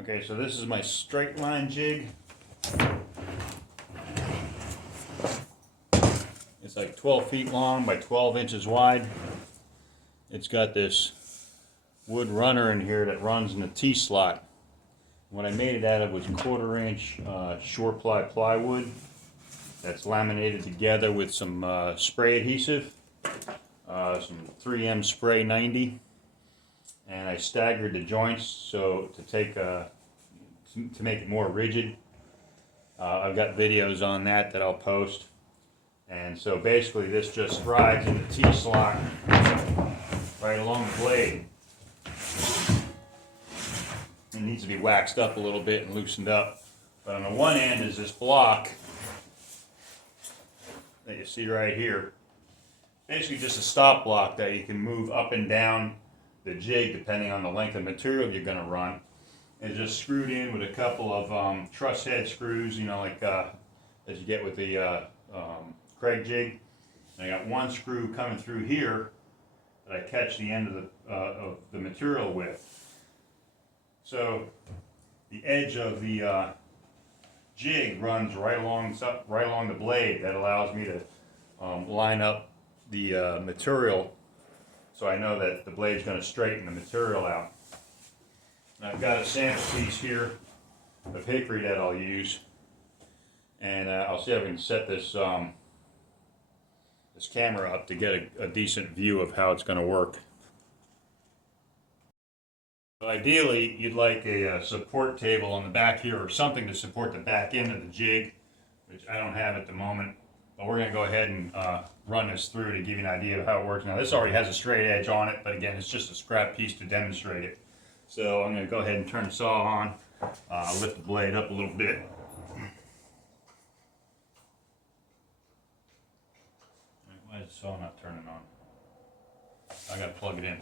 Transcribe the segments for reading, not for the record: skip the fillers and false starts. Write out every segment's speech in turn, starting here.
Okay, so this is my straight line jig. It's like 12 feet long by 12 inches wide. It's got this wood runner in here that runs in the T-slot. What I made it out of was 1/4 inch short ply plywood that's laminated together with some spray adhesive, some 3M spray 90, and I staggered the joints so to make it more rigid. I've got videos on that I'll post. And so basically this just rides in the T-slot right along the blade. It needs to be waxed up a little bit and loosened up. But on the one end is this block that you see right here. Basically just a stop block that you can move up and down the jig depending on the length of material you're going to run. It's just screwed in with a couple of truss head screws, you know, like as you get with the Craig jig. And I got one screw coming through here that I catch the end of the material with. So the edge of the jig runs right along the blade. That allows me to line up the material so I know that the blade's going to straighten the material out. And I've got a sample piece here of hickory that I'll use, and I'll see if I can set this this camera up to get a decent view of how it's going to work. So ideally, you'd like a support table on the back here or something to support the back end of the jig, which I don't have at the moment. But we're going to go ahead and run this through to give you an idea of how it works. Now this already has a straight edge on it, but again, it's just a scrap piece to demonstrate it. So I'm going to go ahead and turn the saw on, lift the blade up a little bit. Why is the saw not turning on? I got to plug it in.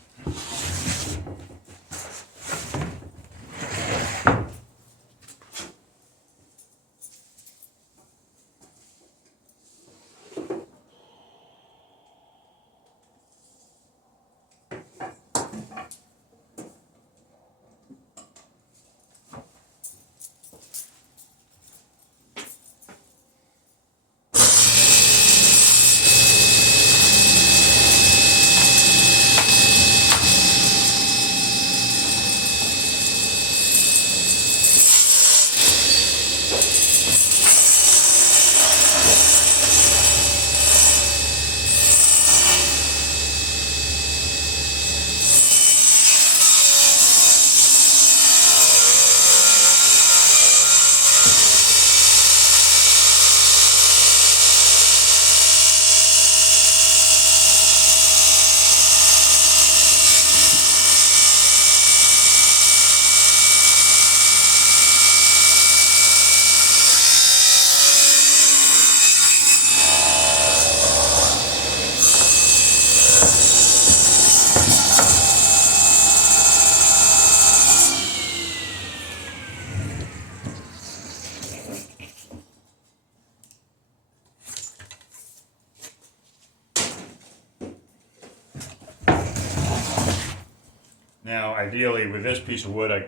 Now, ideally, with this piece of wood, I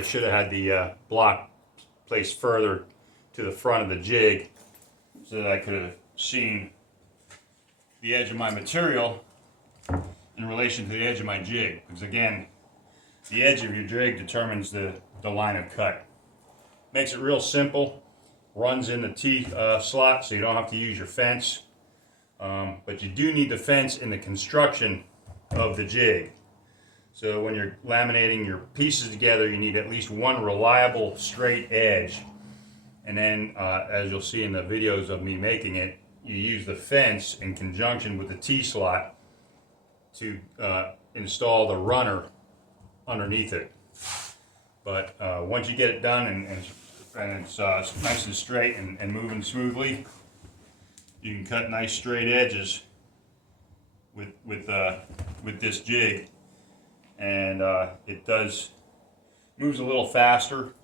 should have had the block placed further to the front of the jig so that I could have seen the edge of my material in relation to the edge of my jig. Because again, the edge of your jig determines the line of cut. Makes it real simple. Runs in the T slot, so you don't have to use your fence. But you do need the fence in the construction of the jig. So when you're laminating your pieces together, you need at least one reliable straight edge. And then, as you'll see in the videos of me making it, you use the fence in conjunction with the T-slot to install the runner underneath it. But once you get it done and it's nice and straight and moving smoothly, you can cut nice straight edges with this jig. And it moves a little faster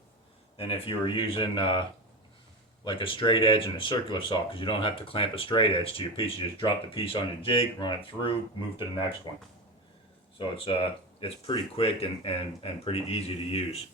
than if you were using like a straight edge and a circular saw, because you don't have to clamp a straight edge to your piece. You just drop the piece on your jig, run it through, move to the next one. So it's pretty quick and pretty easy to use.